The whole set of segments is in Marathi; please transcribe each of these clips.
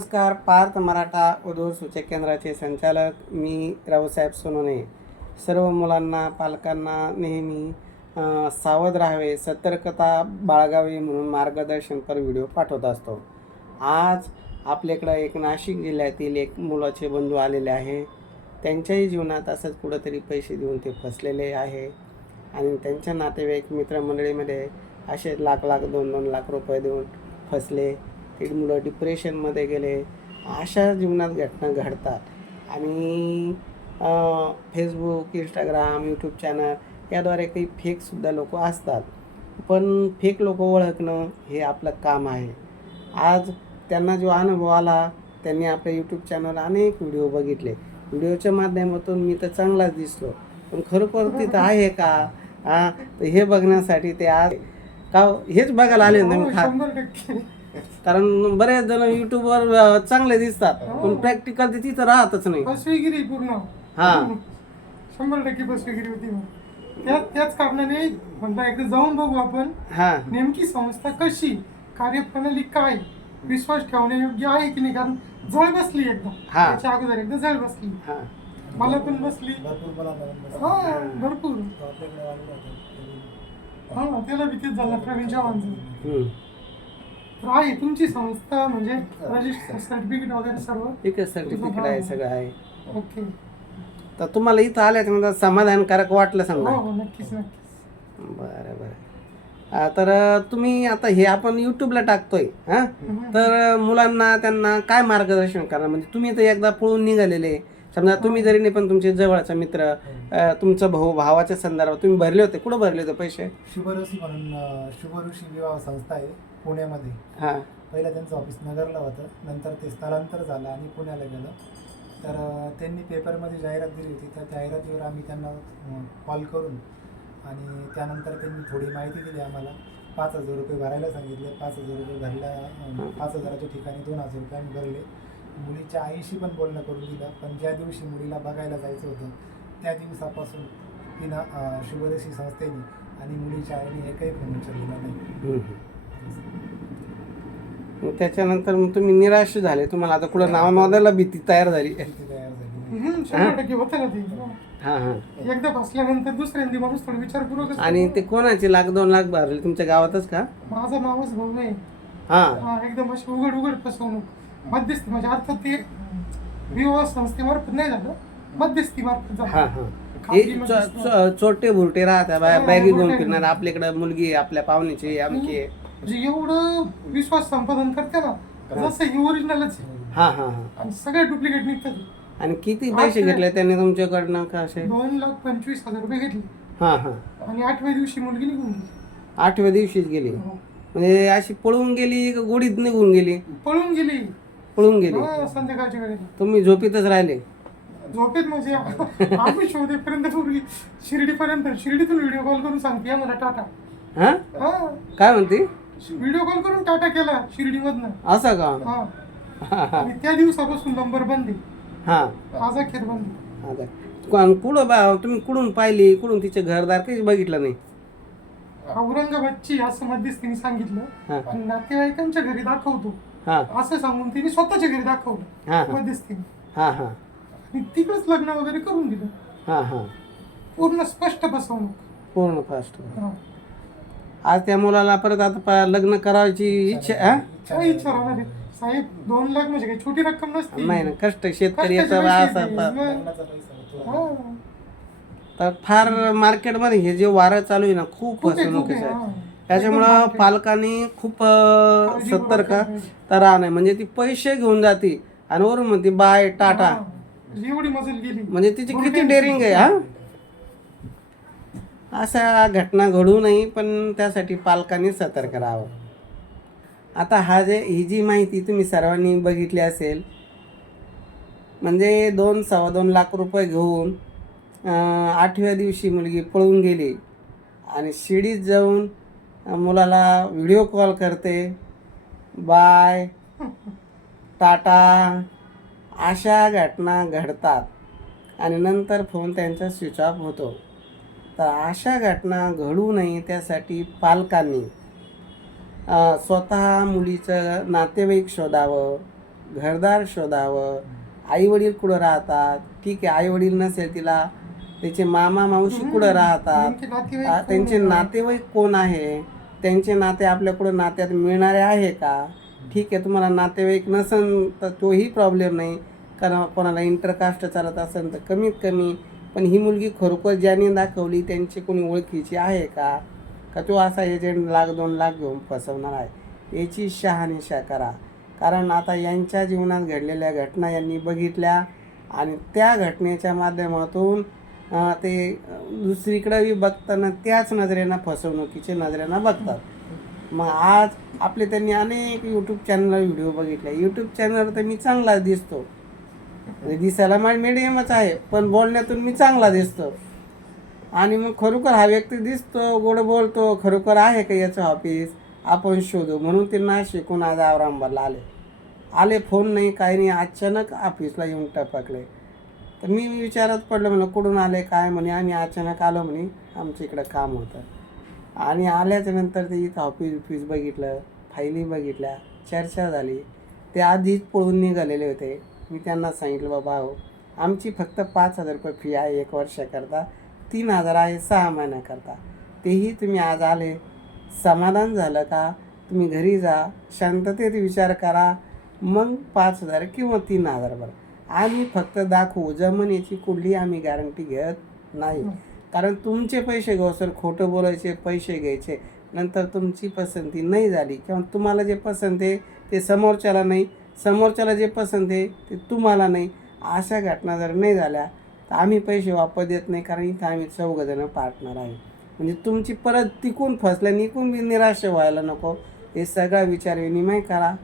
नमस्कार पार्थ मराठा उद्योग सूचक केंद्राचे संचालक मी रावसाहेब सोनोने. सर्व मुलांना पालकांना नेहमी सावध राहावे सतर्कता बाळगावी म्हणून मार्गदर्शनपर व्हिडिओ पाठवत असतो. आज आपल्याकडं एक नाशिक जिल्ह्यातील एक मुलाचे बंधू आलेले आहे. त्यांच्याही जीवनात असंच कुठंतरी पैसे देऊन ते फसलेले आहे. आणि त्यांच्या नातेवाईक मित्रमंडळीमध्ये असे लाख लाख दोन दोन लाख रुपये देऊन फसले. ते मुलं डिप्रेशनमध्ये गेले अशा जीवनात घटना घडतात. आणि फेसबुक इंस्टाग्राम यूट्यूब चॅनल याद्वारे काही फेकसुद्धा लोक असतात. पण फेक लोक ओळखणं हे आपलं काम आहे. आज त्यांना जो अनुभव आला त्यांनी आपल्या यूट्यूब चॅनल अनेक व्हिडिओ बघितले. व्हिडिओच्या माध्यमातून मी तर चांगलाच दिसलो. पण खरोखर तिथं आहे का? हां तर हे बघण्यासाठी ते आज का हो? हेच बघायला आले ना तुम्ही खा हो, कारण बरेच जण युट्यूबवर चांगले दिसतात. पण प्रॅक्टिकल ते तिथं राहतच नाही. फसवेगिरी पूर्ण. हा. शंभर टक्के फसवेगिरी होती मग. त्या त्याच कारणाने म्हणता एकदा जाऊन बघू आपण. हा. नेमकी संस्था कशी? कार्यप्रणाली काय? विश्वास ठेवण्यायोग्य आहे की नाही? कारण जळ बसली एकदम. हा. त्याच्या अगोदर एकदा जळ बसली. हा. मला पण बसली. भरपूर मला हा भरपूर. हा त्याला भीतीच झाला प्रवीण चव्हाणचं. हम्म. तर आहे तुमची संस्था म्हणजे रजिस्टर सर्टिफिकेट वगैरे सर्व? एकच सर्टिफिकेट आहे सगळं आहे. ओके. तर तुम्हाला इथं आल्याच्या समाधानकारक वाटलं हो समजा हो नक्कीच नक्कीच. बरं बरं. हा, तर तुम्ही आता हे आपण यूट्यूबला टाकतोय हां? तर मुलांना त्यांना काय मार्गदर्शन करणार? म्हणजे तुम्ही तर एकदा पळून निघालेले. समजा तुम्ही जरी नाही पण तुमचे जवळचा मित्र अं, तुमचा भाऊ भावाच्या संदर्भात तुम्ही भरले होते. कुठं भरले होते पैसे? शुभऋषी म्हणून अं, शुभऋषी विवाह संस्था आहे. पुण्यामध्ये. हां. पहिलं त्यांचं ऑफिस नगरला होतं. नंतर ते स्थलांतर झालं आणि पुण्याला गेलं. तर त्यांनी पेपरमध्ये जाहिरात दिली होती. त्या जाहिरातीवर आम्ही त्यांना कॉल करून आणि त्यानंतर त्यांनी थोडी माहिती दिली आम्हाला. पाच हजार रुपये भरायला सांगितले. पाच हजार रुपये भरल्या पाच हजाराच्या ठिकाणी दोन हजार रुपये आम्ही भरले. मुलीच्या आईशी पण बोलणं करून दिलं. पण ज्या दिवशी मुलीला बघायला जायचं होतं त्या दिवसापासून तिनं शुभदशी संस्थेने आणि मुलीच्या आईने एकही फोन उचललेला नाही. मग त्याच्यानंतर मग तुम्ही निराश झाले. तुम्हाला आता कुठं नाव नोंदायला भीती तयार झाली. ती तयार झाली. नाही. हम्म, शंभर टक्के होतं ना ते. हां हां. एकदा फसल्यानंतर दुसऱ्यांदा माणूस थोडं विचारपूर्वक आणि ते कोणाचे लाख दोन लाख भरले? तुमच्या गावातच का? माझा मावस भाऊ आहे हां. हा, एकदम अशी उघड उघड फसवणूक. मध्यस्थी म्हणजे अर्थात ते विवाह संस्थेमार्फत नाही झालं. मध्यस्थी मार्फत हां झालं. हां हे. खाजगी चो- मध्यस्थी. चो- चोटे भुरटे राहतात बाया. बॅगी घेऊन. फिरणार. आपल्याकडे मुलगी आहे, आपल्या पाहुण्याची आमची आहे. म्हणजे एवढं विश्वास संपादन करते ना जसं हे ओरिजिनलच आहे. हां हां हां. आणि सगळे डुप्लिकेट निघतात. आणि किती पैसे घेतले त्यांनी तुमच्याकडनं का असे? दोन लाख पंचवीस हजार रुपये घेतले. हां हां. आणि आठव्या दिवशी मुलगी निघून गेली. आठव्या दिवशीच गेली. हो. म्हणजे अशी पळून गेली का गोडीत निघून गेली? पळून गेली. पळून गेली. हा, संध्याकाळच्या वेळेला. तुम्ही झोपीतच राहिले. झोपेत म्हणजे आम्ही शोधेपर्यंत पूर्वी शिर्डीपर्यंत शिर्डीतून व्हिडिओ कॉल करून सांगते मला टाटा. हां? हा. काय म्हणते? व्हिडिओ कॉल करून टाटा केला शिर्डीमधनं. असं का? हा. आणि त्या दिवसापासून नंबर बंद. हां. बंद. आता कोण- कुठं बा तुम्ही कुठून पाहिली? कुठून तिचे घरदार काहीच बघितलं नाही? औरंगाबादची असं मध्यस्थीने सांगितलं. हां. आणि नातेवाईकांच्या घरी दाखवतो. हां. असं सांगून तिने स्वतःच्या घरी दाखवलं. हां हां. हां हां. आणि तिकडंच लग्न वगैरे करून दिलं. हां हां. पूर्ण स्पष्ट फसवणूक. पूर्ण फास्ट. हा. आज त्या मुलाला परत आता पा- लग्न करायची इच्छा हा काय इच्छा राहणार आहे? साहेब दोन लाख म्हणजे काही छोटी रक्कम नसते नाही ना कष्ट शेतकरी याचा असा. पा- हा. तर फार मार्केटमध्ये हे जे वारं चालू आहे ना खूप खूप आहे. त्याच्यामुळं पालकांनी खूप अं, सतर्क. तर राहणे म्हणजे ती पैसे घेऊन जाते आणि वरून म्हणते बाय टाटा. एवढी मजल गेली म्हणजे तिची किती. डेअरिंग आहे हा अशा घटना घडू नये पण त्यासाठी पालकांनी सतर्क राहावं. आता हा जे ही जी माहिती तुम्ही सर्वांनी बघितली असेल म्हणजे दोन सव्वा दोन लाख रुपये घेऊन आठव्या दिवशी मुलगी पळून गेली आणि शिडीत जाऊन मुलाला व्हिडिओ कॉल करते बाय टाटा अशा घटना घडतात. आणि नंतर फोन त्यांचा स्विच ऑफ होतो. तर अशा घटना घडू नये त्यासाठी पालकांनी स्वतः मुलीचं नातेवाईक शोधावं घरदार शोधावं आई वडील कुठं राहतात? ठीक आहे आई वडील नसेल तिला त्याचे मामा मावशी कुठं राहतात? त्यांचे? नातेवाईक कोण आहे? त्यांचे नाते आपल्याकडं नात्यात मिळणारे आहे का? ठीक आहे तुम्हाला नातेवाईक नसन तर तोही प्रॉब्लेम नाही. कारण कोणाला इंटरकास्ट चालत असेल तर कमीत कमी पण ही मुलगी खरोखर ज्याने दाखवली त्यांची कोणी ओळखीची आहे का? का तो असा एजंट लाख दोन लाख घेऊन फसवणार आहे? याची शहानिशा करा. कारण आता यांच्या जीवनात घडलेल्या घटना यांनी बघितल्या आणि त्या घटनेच्या माध्यमातून ते दुसरीकडंही बी बघताना त्याच नजरेनं फसवणुकीच्या नजरेनं बघतात. मग आज आपले त्यांनी अनेक यूट्यूब चॅनलला व्हिडिओ बघितले. यूट्यूब चॅनल तर मी चांगला दिसतो. म्हणजे दिसायला माझी मिडियमच आहे पण बोलण्यातून मी चांगला दिसतो. आणि मग खरोखर हा व्यक्ती दिसतो गोड बोलतो खरोखर आहे का याचं ऑफिस आपण शोधू. म्हणून ते शिकून आज औरंगाबादला आले. आले फोन नाही काही नाही अचानक ऑफिसला येऊन टपकले. तर मी विचारत पडलो म्हणलं कुठून आले काय? म्हणे आम्ही अचानक आलो म्हणे आमच्या इकडं काम होतं. आणि आल्याच्यानंतर ते इथं ऑफिस ऑफिस बघितलं फाईली बघितल्या चर्चा झाली. ते आधीच पळून निघालेले होते. मी त्यांना सांगितलं बाबा हो आमची फक्त पाच हजार रुपये फी आहे एक वर्षाकरता तीन हजार आहे सहा महिन्याकरता. तेही तुम्ही आज आले. समाधान झालं का? तुम्ही घरी जा शांततेत विचार करा. मग पाच हजार किंवा तीन हजार बरं आम्ही फक्त दाखवू जमिनीची कुठली आम्ही गॅरंटी घेत नाही. कारण तुमचे पैसे घेऊ सर खोटं बोलायचे पैसे घ्यायचे. नंतर तुमची पसंती नाही झाली किंवा तुम्हाला जे पसंत आहे ते समोरच्याला नाही. समोरच्याला जे पसंत आहे ते तुम्हाला नाही. अशा घटना जर नाही झाल्या तर आम्ही पैसे वापस देत नाही कारण इथं आम्ही चौघजणं पार्टनर आहे. म्हणजे तुमची परत तिकून फसल्या निकून बी निराश व्हायला नको. हे सगळा विचार विनिमय करा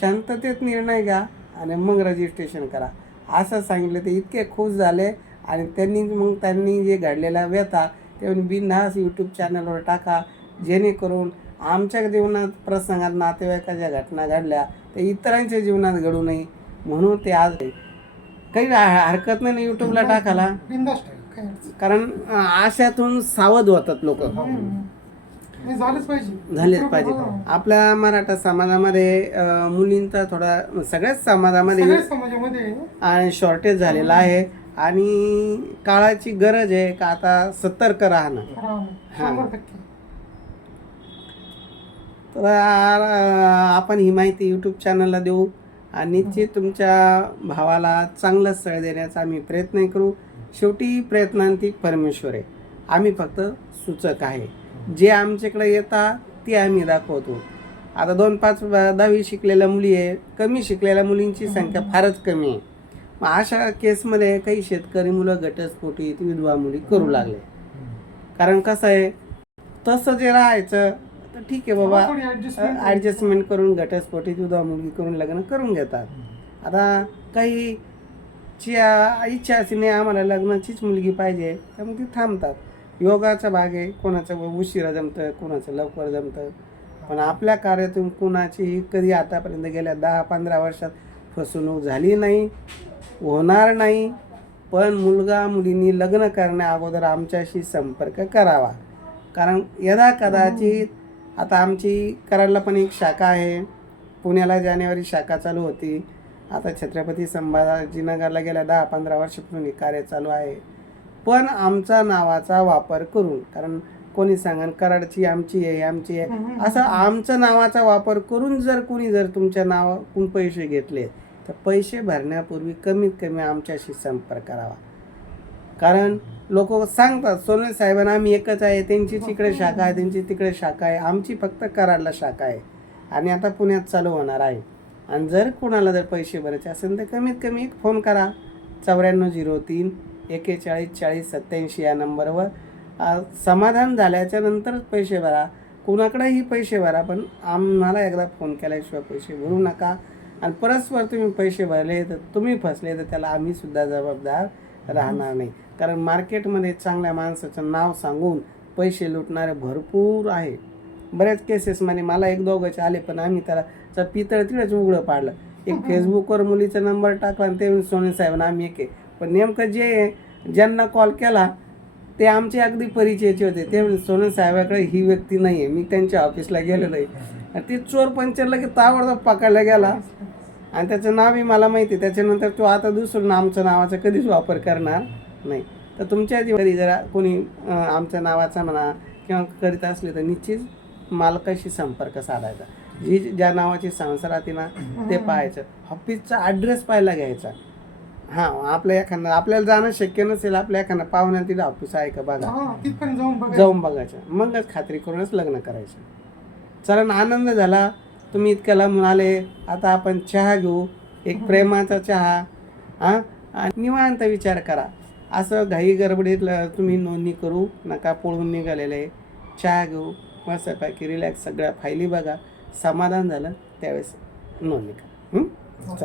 शांततेत निर्णय घ्या आणि मग रजिस्ट्रेशन करा. असं सांगितलं ते इतके खुश झाले आणि त्यांनी मग त्यांनी जे घडलेला व्यथा ते बिनधास यूट्यूब चॅनलवर टाका जेणेकरून आमच्या जीवनात प्रसंगात नातेवाईकाच्या घटना घडल्या त्या इतरांच्या जीवनात घडू नये म्हणून ते आज काही ह- हरकत नाही यूट्यूबला टाकायला. कारण आशातून सावध होतात लोक. नाही झालंच पाहिजे. झालेच पाहिजे. हा. आपल्या मराठा समाजामध्ये मुलींचा थोडा सगळ्याच समाजामध्ये आणि शॉर्टेज झालेलं आहे. आणि काळाची गरज आहे का आता सतर्क राहणं? टक्के. तर आपण ही माहिती यूट्यूब चॅनलला देऊ आणि निश्चित तुमच्या भावाला चांगलं स्थळ देण्याचा आम्ही प्रयत्न करू. शेवटी प्रयत्नांती परमेश्वर. आहे आम्ही फक्त सूचक आहे. जे आमच्याकडे येतात ते आम्ही दाखवतो. आता दोन पाच दहावी शिकलेल्या मुली आहे. कमी शिकलेल्या मुलींची संख्या फारच कमी आहे. मग अशा केसमध्ये काही शेतकरी मुलं घटस्फोटीत विधवा मुली करू लागले. कारण कसं आहे तसं जे राहायचं तर ठीक आहे बाबा. ॲडजस्टमेंट करून घटस्फोटीत विधवा मुलगी करून लग्न करून घेतात. आता काही ची आ- इच्छा अशी नाही आम्हाला लग्नाचीच मुलगी पाहिजे तर मग ती थांबतात. योगाचा भाग आहे कोणाचं उशिरा जमतं कोणाचं लवकर जमतं. पण आपल्या कार्यातून कुणाची कधी आतापर्यंत गेल्या दहा पंधरा वर्षात फसवणूक झाली नाही होणार नाही पण मुलगा मुलींनी लग्न करण्या अगोदर आमच्याशी संपर्क करावा. कारण यदा कदाचित आता आमची कराडला पण एक शाखा आहे. पुण्याला जानेवारी शाखा चालू होती. आता छत्रपती संभाजीनगरला गेल्या दहा पंधरा वर्षापासून हे कार्य चालू आहे. पण आमचा नावाचा वापर करून कारण कोणी सांगन कराडची आमची आहे आमची आहे. असं आमच्या नावाचा वापर करून जर कोणी जर तुमच्या नावातून पैसे घेतले तर पैसे भरण्यापूर्वी कमीत कमी आमच्याशी संपर्क करावा कारण लोक सांगतात सोने साहेबांना आम्ही एकच आहे त्यांची तिकडे शाखा आहे त्यांची तिकडे शाखा आहे आमची फक्त कराडला शाखा आहे. आणि आता पुण्यात चालू होणार आहे. आणि जर कोणाला जर पैसे भरायचे असेल तर कमीत कमी एक फोन करा. चौऱ्याण्णव झिरो तीन एकेचाळीस चाळीस सत्याऐंशी या नंबरवर. समाधान झाल्याच्या नंतरच पैसे भरा. कुणाकडेही पैसे भरा पण आम्हाला एकदा फोन केल्याशिवाय पैसे भरू नका. आणि परस्पर तुम्ही पैसे भरले तर तुम्ही फसले तर त्याला आम्हीसुद्धा जबाबदार राहणार नाही. कारण मार्केटमध्ये चांगल्या माणसाचं नाव सांगून पैसे लुटणारे भरपूर आहे. बऱ्याच केसेसमध्ये मला एक दोघंचे आले पण आम्ही त्याला च- पितळ तिकडेच उघडं पाडलं. एक फेसबुकवर मुलीचा नंबर टाकला आणि ते म्हणे, सोने साहेबांना आम्ही एक आहे. पण नेमकं जे ज्यांना कॉल केला ते आमचे अगदी परिचयाचे होते. ते म्हणे, सोने साहेबाकडे ही व्यक्ती नाही आहे मी त्यांच्या ऑफिसला गेलो नाही. आणि ते चोर पंचरला की ताबडतोब पकडला गेला. आणि त्याचं नावही मला माहिती आहे. त्याच्यानंतर तो आता दुसरं आमचं नावाचा कधीच वापर करणार नाही. तर तुमच्या घरी जरा कोणी आमच्या नावाचा म्हणा किंवा करीत असले तर निश्चित मालकाशी संपर्क साधायचा. जी ज्या नावाची संस्था राहते ना ते पाहायचं. ऑफिसचा ॲड्रेस पाहायला घ्यायचा. हां आपल्या एखादं आपल्याला जाणं शक्य नसेल आपल्या एखादं पाहुण्यात तिथं ऑफिस आहे का बघा. हा जाऊन बघा जाऊन बघायचं. मगच खात्री करूनच लग्न करायचं. चला आनंद झाला. तुम्ही इतक्या लांबून आले. आता आपण चहा घेऊ. एक प्रेमाचा चहा. हां आणि निवांत विचार करा. असं घाई गडबडीत तुम्ही नोंदणी करू नका पळून निघालेलं. आहे चहा घेऊ मस्तपैकी रिलॅक्स सगळ्या फायली बघा. समाधान झालं त्यावेळेस नोंदणी करा. हं?